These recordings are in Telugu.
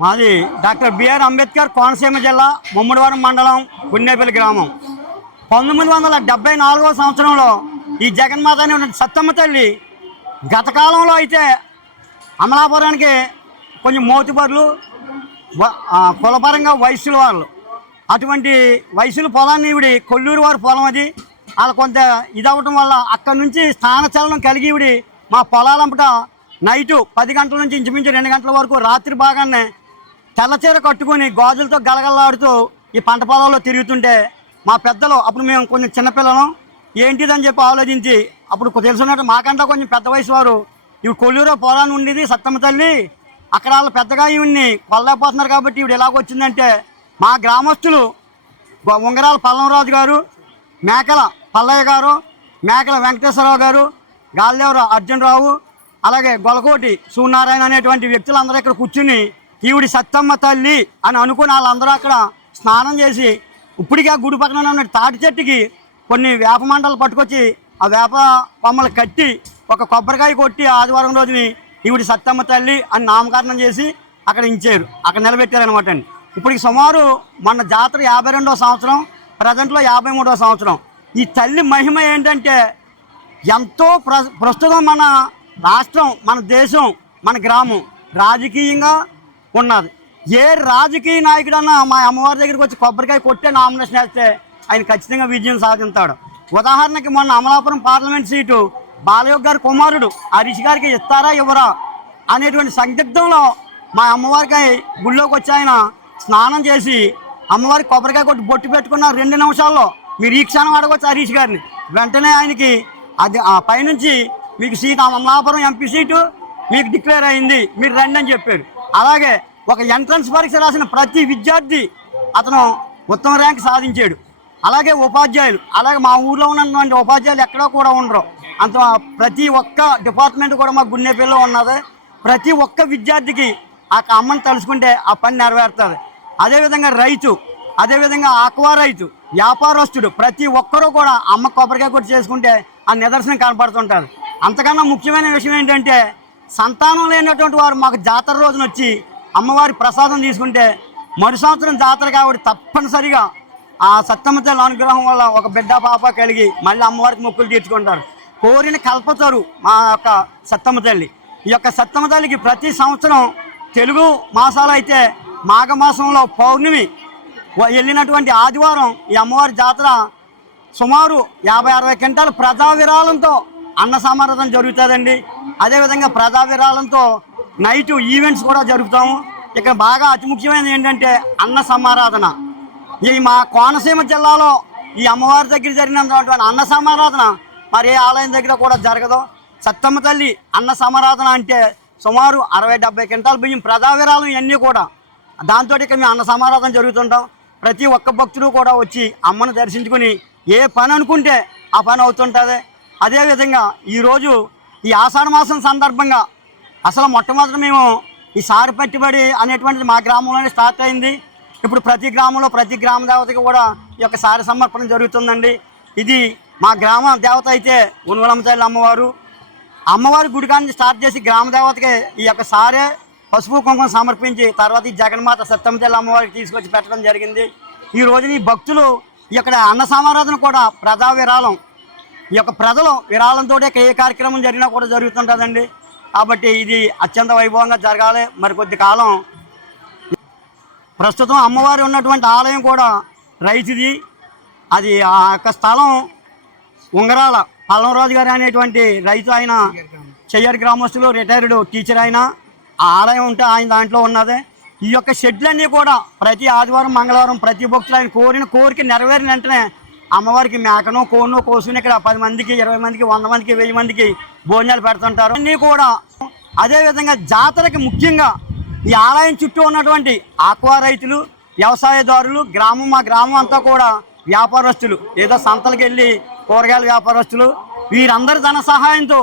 మాది డాక్టర్ బిఆర్ అంబేద్కర్ కోనసీమ జిల్లా ముమ్మడివరం మండలం గున్నేపల్లి గ్రామం. 1974వ సంవత్సరంలో ఈ జగన్మాత అనే సత్తమ్మ తల్లి గత కాలంలో అయితే అమలాపురానికి కొంచెం మోతుబరులు కులపరంగా వయసుల వాళ్ళు, అటువంటి వయసుల పొలాన్ని ఇవిడి కొల్లూరు వారి పొలం అది వాళ్ళ కొంత ఇదవటం వల్ల అక్కడి నుంచి స్థానచలనం కలిగి ఇవిడి మా పొలాలంపట నైటు 10 గంటల నుంచి ఇంచుమించు 2 గంటల వరకు రాత్రి భాగాన్ని తెల్లచీర కట్టుకొని గాజులతో గలగలలాడుతూ ఈ పంట పొలాల్లో తిరుగుతుంటే మా పెద్దలు, అప్పుడు మేము కొంచెం చిన్నపిల్లలం, ఏంటిదని చెప్పి ఆలోచించి అప్పుడు తెలుసున్నట్టు మాకంటే కొంచెం పెద్ద వయసు వారు ఇవి కొల్లూరు పొలాన్ని ఉండేది సత్తమ్మ తల్లి, అక్కడ వాళ్ళు పెద్దగా ఇవన్నీ కొల్లలేకపోతున్నారు కాబట్టి ఇవి ఎలాగొచ్చిందంటే మా గ్రామస్తులు ఉంగరాల పల్లంరాజు గారు, మేకల పల్లయ్య గారు, మేకల వెంకటేశ్వరరావు గారు, గాలిదేవర అర్జునరావు, అలాగే గొలకోటి సూర్యనారాయణ అనేటువంటి వ్యక్తులందరూ ఇక్కడ కూర్చుని ఈవిడి సత్తమ్మ తల్లి అని అనుకుని వాళ్ళందరూ అక్కడ స్నానం చేసి ఇప్పటికీ ఆ గుడి పక్కన ఉన్న తాటి చెట్టుకి కొన్ని వేప మండలు పట్టుకొచ్చి ఆ వేప కొమ్మలు కట్టి ఒక కొబ్బరికాయ కొట్టి ఆదివారం రోజుని ఈవిడి సత్తమ్మ తల్లి అని నామకరణం చేసి అక్కడ ఇచ్చారు, అక్కడ నిలబెట్టారనమాట అండి. ఇప్పటికి సుమారు మన జాతర 52వ సంవత్సరం, ప్రజెంట్లో 53వ సంవత్సరం. ఈ తల్లి మహిమ ఏంటంటే ఎంతో ప్రస్తుతం మన రాష్ట్రం, మన దేశం, మన గ్రామం రాజకీయంగా ఉన్నది. ఏ రాజకీయ నాయకుడన్నా మా అమ్మవారి దగ్గరికి వచ్చి కొబ్బరికాయ కొట్టే నామినేషన్ వేస్తే ఆయన ఖచ్చితంగా విజయం సాధిస్తాడు. ఉదాహరణకి మొన్న అమలాపురం పార్లమెంట్ సీటు బాలయోగ్ గారి కుమారుడు హరీష్ గారికి ఇస్తారా ఇవ్వరా అనేటువంటి సందిగ్ధంలో మా అమ్మవారికి గుళ్ళోకి వచ్చి ఆయన స్నానం చేసి అమ్మవారికి కొబ్బరికాయ కొట్టి బొట్టు పెట్టుకున్న 2 నిమిషాల్లో మీరు ఈ క్షణం అడగవచ్చు హరీష్ గారిని. వెంటనే ఆయనకి అది ఆ పైనుంచి మీకు సీట్ అమలాపురం ఎంపీ సీటు మీకు డిక్లేర్ అయింది, మీరు రండి అని చెప్పారు. అలాగే ఒక ఎంట్రన్స్ పరీక్ష రాసిన ప్రతి విద్యార్థి అతను ఉత్తమ ర్యాంక్ సాధించాడు. అలాగే ఉపాధ్యాయులు, అలాగే మా ఊర్లో ఉన్నటువంటి ఉపాధ్యాయులు ఎక్కడో కూడా ఉండరు, అంత ప్రతి ఒక్క డిపార్ట్మెంట్ కూడా మా గున్నేపల్లిలో ఉన్నది. ప్రతి ఒక్క విద్యార్థికి ఆ అమ్మని తలుచుకుంటే ఆ పని నెరవేరుతుంది. అదేవిధంగా రైతు, అదేవిధంగా ఆక్వా రైతు, వ్యాపారస్తుడు, ప్రతి ఒక్కరూ కూడా అమ్మ కొబ్బరికాయ కొట్టి చేసుకుంటే ఆ నిదర్శనం కనపడుతుంటారు. అంతకన్నా ముఖ్యమైన విషయం ఏంటంటే సంతానం లేనటువంటి వారు మాకు జాతర రోజున వచ్చి అమ్మవారి ప్రసాదం తీసుకుంటే మరు సంవత్సరం జాతర కాబట్టి తప్పనిసరిగా ఆ సత్తమ్మ తల్లి అనుగ్రహం వల్ల ఒక బిడ్డ పాప కలిగి మళ్ళీ అమ్మవారికి మొక్కులు తీర్చుకుంటారు. కోరిన కల్పతరు మా యొక్క సత్తమ్మ తల్లి. ఈ యొక్క సత్తమ్మ తల్లికి ప్రతి సంవత్సరం తెలుగు మాసాలు అయితే మాఘమాసంలో పౌర్ణమి వెళ్ళినటువంటి ఆదివారం ఈ అమ్మవారి జాతర సుమారు 50-60 క్వింటాల ప్రజా విరాళంతో అన్న సమారాధన జరుగుతుందండి. అదేవిధంగా ప్రజా విరాళంతో నైటు ఈవెంట్స్ కూడా జరుపుతాము. ఇక్కడ బాగా అతి ముఖ్యమైనది ఏంటంటే అన్న సమారాధన. ఈ మా కోనసీమ జిల్లాలో ఈ అమ్మవారి దగ్గర జరిగినటువంటి అన్న సమారాధన మరి ఏ ఆలయం దగ్గర కూడా జరగదు. సత్తమ్మ తల్లి అన్న సమారాధన అంటే సుమారు 60-70 క్వింటాల బియ్యం ప్రజా విరాళం ఇవన్నీ కూడా దాంతో ఇక మేము అన్న సమారాధన జరుగుతుంటాం. ప్రతి ఒక్క భక్తుడు కూడా వచ్చి అమ్మను దర్శించుకుని ఏ పని అనుకుంటే ఆ పని అవుతుంటుంది. అదేవిధంగా ఈరోజు ఈ ఆషాఢ మాసం సందర్భంగా అసలు మొట్టమొదటి మేము ఈ సారి పట్టుబడి అనేటువంటిది మా గ్రామంలోనే స్టార్ట్ అయింది. ఇప్పుడు ప్రతి గ్రామంలో ప్రతి గ్రామ దేవతకి కూడా ఈ యొక్క సారి సమర్పణ జరుగుతుందండి. ఇది మా గ్రామ దేవత అయితే ఉన్వలమ్మ తల్లి అమ్మవారు. అమ్మవారి గుడికాన్ని స్టార్ట్ చేసి గ్రామ దేవతకి ఈ యొక్క సారే పసుపు కుంకుమ సమర్పించి తర్వాత ఈ జగన్మాత సత్తమ్మ తల్లి అమ్మవారికి తీసుకొచ్చి పెట్టడం జరిగింది. ఈ రోజున ఈ భక్తులు ఇక్కడ అన్న సమారాధన కూడా ప్రజా విరాళం, ఈ యొక్క ప్రజలు విరాళంతో ఏ కార్యక్రమం జరిగినా కూడా జరుగుతుంటుందండి. కాబట్టి ఇది అత్యంత వైభవంగా జరగాలి. మరికొద్ది కాలం ప్రస్తుతం అమ్మవారి ఉన్నటువంటి ఆలయం కూడా రైతుది. అది ఆ యొక్క స్థలం ఉంగరాల పల్లంరాజు గారు అనేటువంటి రైతు, ఆయన చెయ్యర్ గ్రామస్తులు, రిటైర్డ్ టీచర్. ఆయన ఆ ఆలయం ఉంటే ఆయన దాంట్లో ఉన్నది. ఈ యొక్క షెడ్లన్నీ కూడా ప్రతి ఆదివారం మంగళవారం ప్రతి భక్తులు ఆయన కోరిన కోరిక నెరవేరిన వెంటనే అమ్మవారికి మేకను కోను కోసుకుని ఇక్కడ 10 మందికి 20 మందికి 100 మందికి 1000 మందికి భోజనాలు పెడుతుంటారు అన్నీ కూడా. అదేవిధంగా జాతరకి ముఖ్యంగా ఈ ఆలయం చుట్టూ ఉన్నటువంటి ఆక్వా రైతులు, వ్యవసాయదారులు, మా గ్రామం అంతా కూడా వ్యాపారస్తులు, ఏదో సంతలకు వెళ్ళి కూరగాయల వ్యాపారస్తులు, వీరందరి ధన సహాయంతో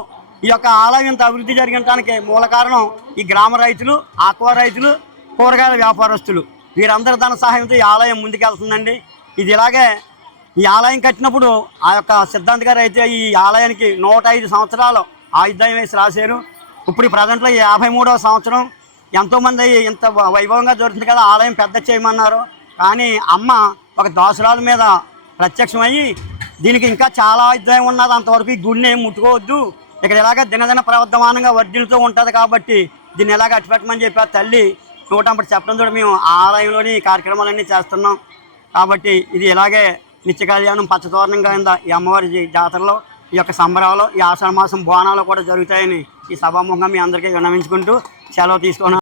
ఈ యొక్క ఆలయం అభివృద్ధి జరగడానికి మూల కారణం ఈ గ్రామ రైతులు, ఆక్వా రైతులు, కూరగాయల వ్యాపారస్తులు, వీరందరి ధన సహాయంతో ఈ ఆలయం ముందుకెళ్తుందండి. ఇది ఇలాగే ఈ ఆలయం కట్టినప్పుడు ఆ యొక్క సిద్ధాంత్ గారు అయితే ఈ ఆలయానికి 105 సంవత్సరాలు ఆయుధాయం వేసి రాశారు. ఇప్పుడు ప్రజెంట్లో 53వ సంవత్సరం. ఎంతోమంది ఇంత వైభవంగా జరుగుతుంది కదా, ఆలయం పెద్ద చేయమన్నారు. కానీ అమ్మ ఒక దాసురాల మీద ప్రత్యక్షమయ్యి దీనికి ఇంకా చాలా అధ్యాయం ఉన్నది, అంతవరకు ఈ గుడిని ఏం ముట్టుకోవద్దు, ఇక్కడ ఇలాగ దినదిన ప్రవర్ధమానంగా వర్ధిల్లుతూ ఉంటుంది కాబట్టి దీన్ని ఎలాగ అట్టిపెట్టమని చెప్పి ఆ తల్లి నూటంపటి చెప్పడం కూడా మేము ఆలయంలోని ఈ కార్యక్రమాలన్నీ చేస్తున్నాం. కాబట్టి ఇది ఇలాగే నిత్య కళ్యాణం పచ్చతోరణం కింద ఈ అమ్మవారి జాతరలో ఈ యొక్క సంబరాలు ఈ ఆషాఢ మాసం బోనాలు కూడా జరుగుతాయని ఈ సభాముఖంగా మీ అందరికీ విన్నవించుకుంటూ సెలవు తీసుకున్నాను.